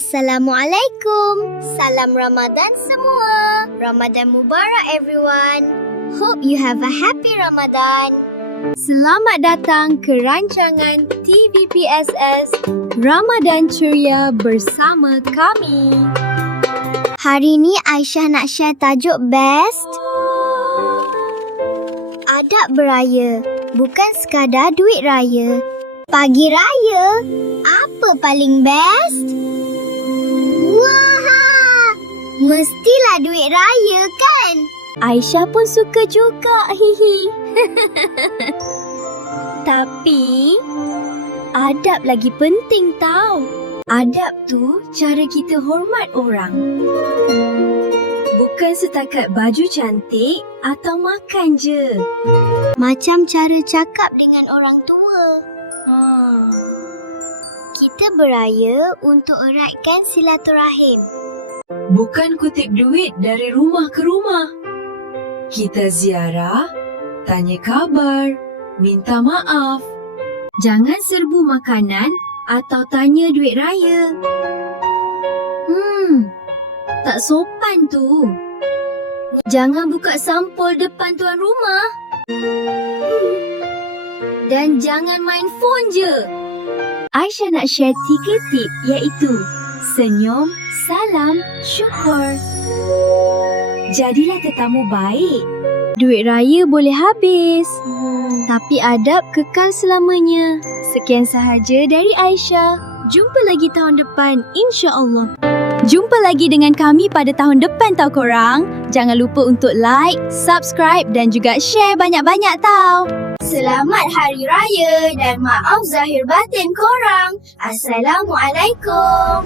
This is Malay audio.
Assalamualaikum. Salam Ramadan semua. Ramadan Mubarak everyone. Hope you have a happy Ramadan. Selamat datang ke rancangan TVPSS Ramadan Ceria bersama kami. Hari ni Aisyah nak share tajuk best. Adab beraya, bukan sekadar duit raya. Pagi raya, apa paling best? Wah, mestilah duit raya kan? Aisyah pun suka juga, hihi. Tapi, adab lagi penting tau. Adab tu cara kita hormat orang. Bukan setakat baju cantik atau makan je. Macam cara cakap dengan orang tua. Kita beraya untuk eratkan silaturahim. Bukan kutip duit dari rumah ke rumah. Kita ziarah, tanya khabar, minta maaf. Jangan serbu makanan atau tanya duit raya. Tak sopan tu. Jangan buka sampul depan tuan rumah. Dan jangan main phone je. Aisyah nak share 3 tip iaitu senyum, salam, syukur. Jadilah tetamu baik. Duit raya boleh habis, tapi adab kekal selamanya. Sekian sahaja dari Aisyah. Jumpa lagi tahun depan, insya-Allah. Jumpa lagi dengan kami pada tahun depan tau korang. Jangan lupa untuk like, subscribe dan juga share banyak-banyak tau. Selamat Hari Raya dan maaf zahir batin korang. Assalamualaikum.